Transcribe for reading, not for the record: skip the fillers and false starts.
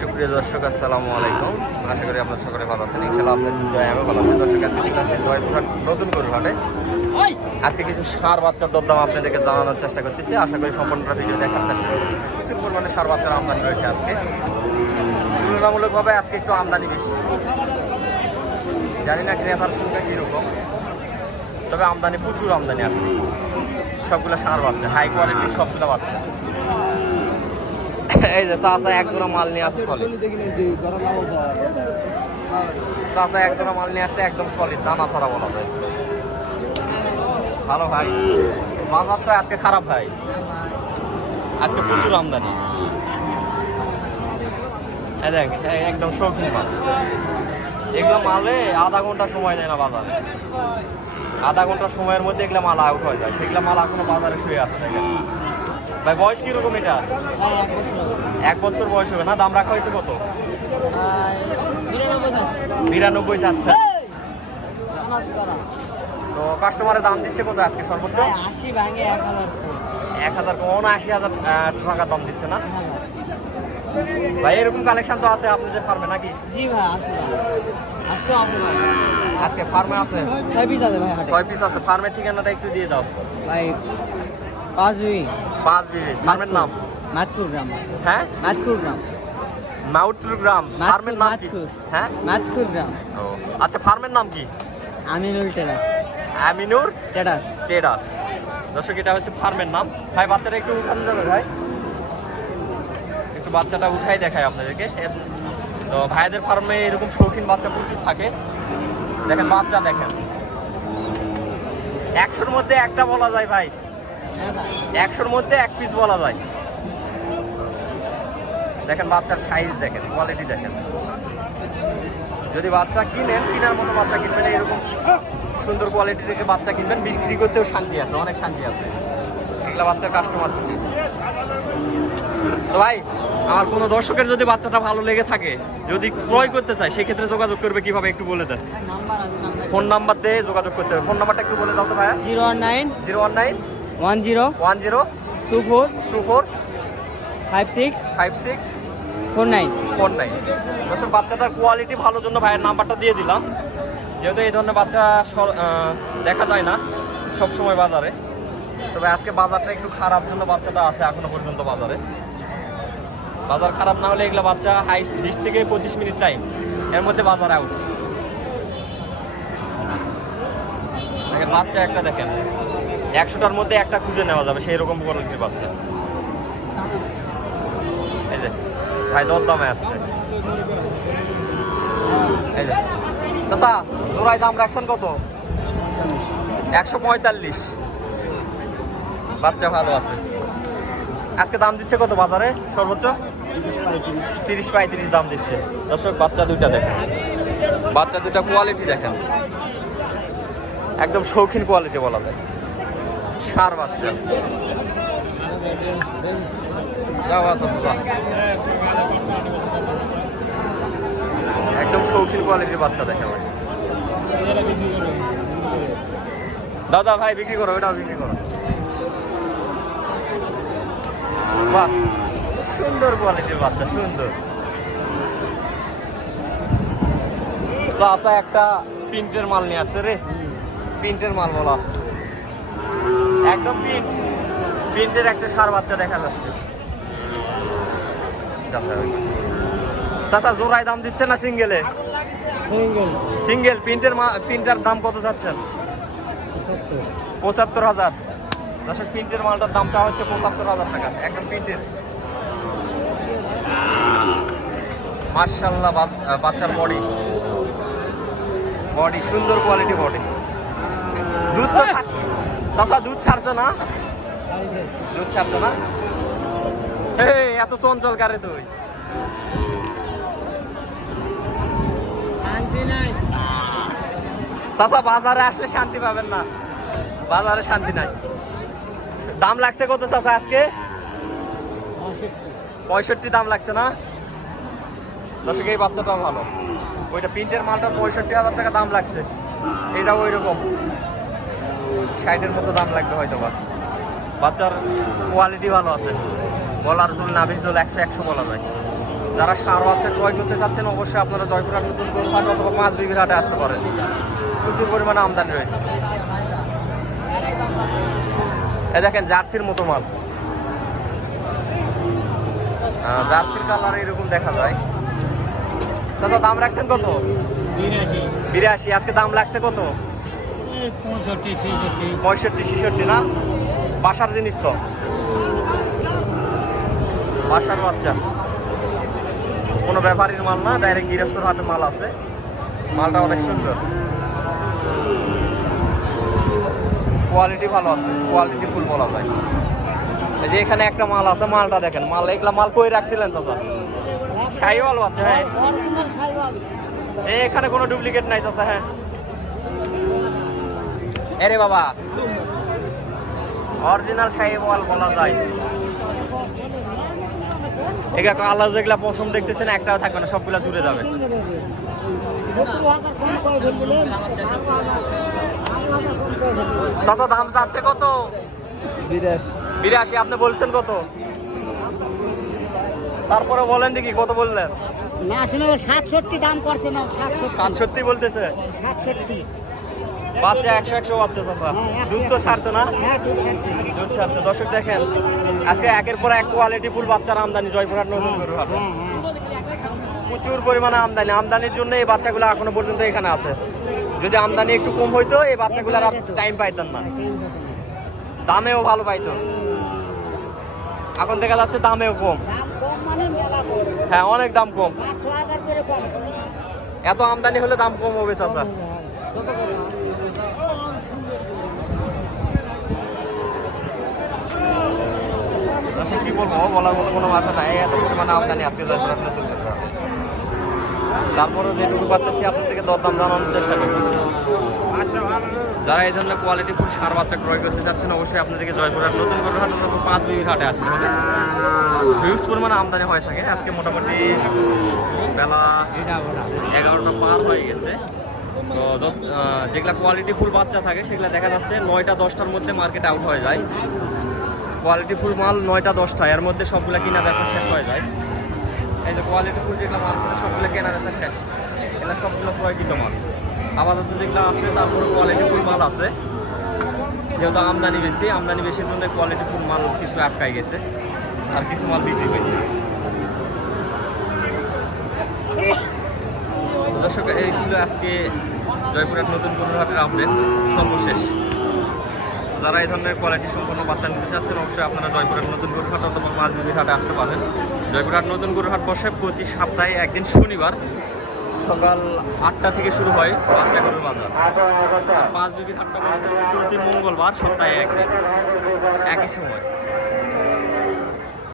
সুপ্রিয় দর্শক, আসসালামু আলাইকুম। আশা করি আপনার সকলে ভালো আছেন। ইনশাআল্লাহ আপনার দয়া আমি ভালো আছি। দর্শক, আজকে ঠিক আছে জয়পুরহাট নতুন গরুর হাটে আজকে কিছু ষাঁড় বাচ্চার দরদাম আপনাদেরকে জানানোর চেষ্টা করতেছি। আশা করি সম্পূর্ণটা ভিডিও দেখার চেষ্টা করবেন। প্রচুর পরিমাণে ষাঁড় বাচ্চার আমদানি রয়েছে আজকে, তুলনামূলকভাবে আজকে একটু আমদানি বেশি। জানি না ক্রেতার সংখ্যা কীরকম, তবে আমদানি প্রচুর আমদানি আজকে। সবগুলো ষাঁড় বাচ্চা, হাই কোয়ালিটির সবগুলো বাচ্চা। এই যে চাচা একজোড়া মাল নিয়ে আসে সলিড, চাচা একজোড়া মাল নিয়ে আসছে একদম সলিড, দানা ধরা বলা যায়। ভালো ভাই, বাজার তো আজকে খারাপ ভাই, আজকে প্রচুর আমদানি। দেখ একদম শৌখিন মাল, এগুলো মালে আধা ঘন্টা সময় দেয় না বাজারে। আধা ঘন্টা সময়ের মধ্যে এগুলো মাল আউট হয়ে যায়। সেগুলো মাল এখনো বাজারে শুয়ে আছে। দেখেন ভাই, বয়স কিরকম এটা? 1 বছর বয়স হবে না? দাম রাখা হয়েছে কত? 92 চাচ্ছে। তো কাস্টমারের দাম দিচ্ছে কত আজকে সর্বোচ্চ? 80 ভাঙে 1000 কম, 80,000 টাকা দাম দিচ্ছে না ভাই? এরকম কালেকশন তো আছে আপনাদের ফার্মে নাকি? জি ভাই, আছে আজকে আছে ভাই, আজকে ফার্মে আছে 6 পিস আছে ভাই। 6 পিস আছে। ফার্মের ঠিকানাটা একটু দিয়ে দাও ভাই। 5 বিবি। ফার্মের নাম? মাতপুর গ্রাম। হ্যাঁ, মাতপুর গ্রাম। মাউটপুর গ্রাম। ফার্মের নাম কি? হ্যাঁ, মাতপুর গ্রাম। ও আচ্ছা, ফার্মের নাম কি? আমিনুল টেরাস। আমিনুর টেরাস। টেরাস। দর্শক, এটা হচ্ছে ফার্মের নাম। ভাই, বাচ্চাটা একটু উঠানো যাবে ভাই? একটু বাচ্চাটা উঠাই দেখায় আপনাদেরকে। তো ভাইদের ফার্মে এরকম শৌখিন বাচ্চা প্রচুর থাকে। দেখেন বাচ্চা, দেখেন 100-র মধ্যে একটা বলা যায় ভাই, 100-র মধ্যে 1 পিস বলা যায়। দেখেন বাচ্চার সাইজ দেখেন, কোয়ালিটি দেখেন। যদি বাচ্চা কিনেন, কেনার মতো বাচ্চা কিনবেন, এরকম সুন্দর কোয়ালিটি থেকে বাচ্চা কিনবেন, বিক্রি করতেও শান্তি আছে, অনেক শান্তি আছে। এগুলা বাচ্চার কাস্টমার প্রচুর। তো ভাই, আমার কোনো দর্শকের যদি বাচ্চাটা ভালো লেগে থাকে, যদি ক্রয় করতে চায়, সেক্ষেত্রে যোগাযোগ করবে কিভাবে একটু বলে দেন। ফোন নাম্বার দিয়ে যোগাযোগ করতে হবে। ফোন নাম্বারটা একটু বলে দাও তো ভাইয়া। 019 019 10 10 24 24 56 56 49। 49। দর্শক, বাচ্চাটার কোয়ালিটি ভালোর জন্য ভাইয়ের নাম্বারটা দিয়ে দিলাম। যেহেতু এই ধরনের বাচ্চা দেখা যায় না সব সময় বাজারে, তবে আজকে বাজারটা একটু খারাপ জন্য বাচ্চাটা আছে এখনো পর্যন্ত বাজারে। বাজার খারাপ না হলে এগুলো বাচ্চা হাই 20 থেকে 25 মিনিট টাইম, এর মধ্যে বাজার আউট। দেখেন বাচ্চা একটা, দেখেন 100টার মধ্যে একটা খুঁজে নেওয়া যাবে সেই রকম কোয়ালিটির বাচ্চা। এই যে ভাই দরদামে আসছে। এই যে চাচা, জোড়ায় দাম রাখছেন কত? 145। বাচ্চা ভালো আছে। আজকে দাম দিচ্ছে কত বাজারে সর্বোচ্চ? 30-35 দাম দিচ্ছে। দর্শক, বাচ্চা দুইটা দেখেন, বাচ্চা দুইটা কোয়ালিটি দেখেন, একদম শৌখিন কোয়ালিটি বলা যায়। ষাঁড় বাচ্চা। যাও চাচা, একদম শৌখিন কোয়ালিটির বাচ্চা দেখে ভাই। দাদা ভাই, বিক্রি করো, এটাও বিক্রি করো। বাহ, সুন্দর কোয়ালিটির বাচ্চা, সুন্দর। চাচা একটা প্রিন্টের মাল নিয়ে আসছে রে, প্রিন্টের মাল বলা, একদম প্রিন্টের একটা ষাঁড় বাচ্চা দেখা যাচ্ছে। চাচা, জোড়ায় দাম দিচ্ছে না সিঙ্গেলে? সিঙ্গেল প্রিন্টার দাম কত চাচ্ছেন? 75,000। দর্শক, প্রিন্টের মালটার দাম চাওয়া হচ্ছে 75,000 টাকা, একদম প্রিন্টের। মাশাআল্লাহ, বাচ্চার বডি সুন্দর কোয়ালিটি বডি। দুধ তো চাচা দুধ ছাড়ছে না? দুধ ছাড়ছে না? এত চঞ্চল কারে তুই? চাচা, বাজারে আসলে শান্তি পাবেন না, বাজারে শান্তি নাই। দাম লাগছে কত চাচা আজকে? 65 দাম লাগছে না? দর্শক, এই বাচ্চাটা ভালো, ওইটা প্রিন্টের মালটা 65,000 টাকা দাম লাগছে। এটাও ওই রকম 60-এর মতো দাম লাগবে হয়তো বা। বাচ্চার কোয়ালিটি ভালো আছে, গলার ঝোল নাভির ঝোল 100 বলা যায়। যারা সার বাচ্চা ক্রয় করতে চাচ্ছেন অবশ্যই আপনারা জয়পুরহাট নতুন গরুহাট অথবা পাঁচ বিবির হাটে আসতে পারেন। প্রচুর পরিমাণে আমদানি রয়েছে। এ দেখেন জার্সির মতো মাল, জার্সির কালার এরকম দেখা যায়। চাচা দাম রাখছেন কত? 82। আজকে দাম লাগছে কত? 65-66 না? বাসার জিনিস তো, বাসার বাচ্চা, কোনো ব্যাপারীর মাল না, ডাইরেক্ট গৃহস্থর হাটে মাল আছে। মালটা অনেক সুন্দর, কোয়ালিটি ভালো আছে, কোয়ালিটি ফুল বলা যায়। এই যে এখানে একটা মাল আছে, মালটা দেখেন। মাল এগুলা মাল কই রাখছিলেন চাচা? শাহিওয়াল বাচ্চা। হ্যাঁ, এখানে কোনো ডুপ্লিকেট নাই চাচা। হ্যাঁ, আরে বাবা অরিজিনাল শাহিওয়াল বলা যায়। এগুলা আল্লাহ যেগুলা পছন্দ দেখতেছেন একটাও থাকবে না, সবগুলা জুড়ে যাবে। চাচা দাম যাচ্ছে কত? 82। আপনি বলছেন কত? তারপরে বলেন দেখি কত বললেন? না আসলে 67 দাম করতে না, 67 বলতেছে। 67 বাচ্চা 100 বাচ্চা চাচা। দুধ তো ছাড়ছে না? হ্যাঁ দুধ ছাড়ছে। দুধ ছাড়ছে। দর্শক দেখেন আজকে একের পর এক কোয়ালিটি ফুল বাচ্চার আমদানি জয়পুরহাট নতুন গরুহাট। প্রচুর পরিমাণে আমদানি। আমদানির জন্য এই বাচ্চাগুলো এখনো পর্যন্ত এখানে আছে। যদি আমদানি একটু কম হইতো এই বাচ্চাগুলোর টাইম পাইতেন না, দামেও ভালো পাইতো। এখন দেখা যাচ্ছে দামেও কম। দাম কম মানে মেলা কম। হ্যাঁ, অনেক দাম কম। 500,000 করে কম। এত আমদানি হলে দাম কম হবে চাচা। কত করে? দর্শক কি বলবো, বলার মতো কোনো ভাষা নাই। এত পরিমাণে আমদানি আজকে জয়পুরহাট নতুন গরুহাট। তারপরে যেটুকু পারতেছি আপনাদেরকে দরদাম জানানোর চেষ্টা করতেছি। যারা এই ধরনের কোয়ালিটি ফুল সার বাচ্চা ক্রয় করতে চাচ্ছেন অবশ্যই আপনাদেরকে জয়পুরহাট নতুন গরুহাট অথবা পাঁচ বিবির হাটে আসতে হবে। হিউজ পরিমাণে আমদানি হয়ে থাকে। আজকে মোটামুটি বেলা 11টা পার হয়ে গেছে। তো যেগুলা কোয়ালিটি ফুল বাচ্চা থাকে সেগুলো দেখা যাচ্ছে 9টা-10টার মধ্যে মার্কেট আউট হয়ে যায়। কোয়ালিটি ফুল মাল 9টা-10টা এর মধ্যে সবগুলা কিনা বেচা শেষ হয়ে যায়। এই যে কোয়ালিটি ফুল যেগুলো মাল ছিল সবগুলো কেনা বেচা শেষ, এগুলো সবগুলো ক্রয়কৃত মাল। আপাতত যেগুলো আছে তারপরে কোয়ালিটি ফুল মাল আছে, যেহেতু আমদানি বেশির জন্য কোয়ালিটি ফুল মাল কিছু আটকাই গেছে, আর কিছু মাল বিক্রি হয়েছে। দর্শক এই ছিল আজকে জয়পুরহাট নতুন গরুহাটের আপডেট সর্বশেষ। যারা এই ধরনের কোয়ালিটি সম্পন্ন বাচ্চা নিতে চাচ্ছেন অবশ্যই আপনারা জয়পুরহাট নতুন গরুহাট অথবা পাঁচ বিবির হাটে আসতে পারেন। জয়পুরহাট নতুন গরুহাট বসে প্রতি সপ্তাহে একদিন শনিবার সকাল 8টা থেকে শুরু হয় বাচ্চা গরুর বাজার। আর পাঁচ বিবির হাটটা বসে প্রতি মঙ্গলবার সপ্তাহে একদিন একই সময়।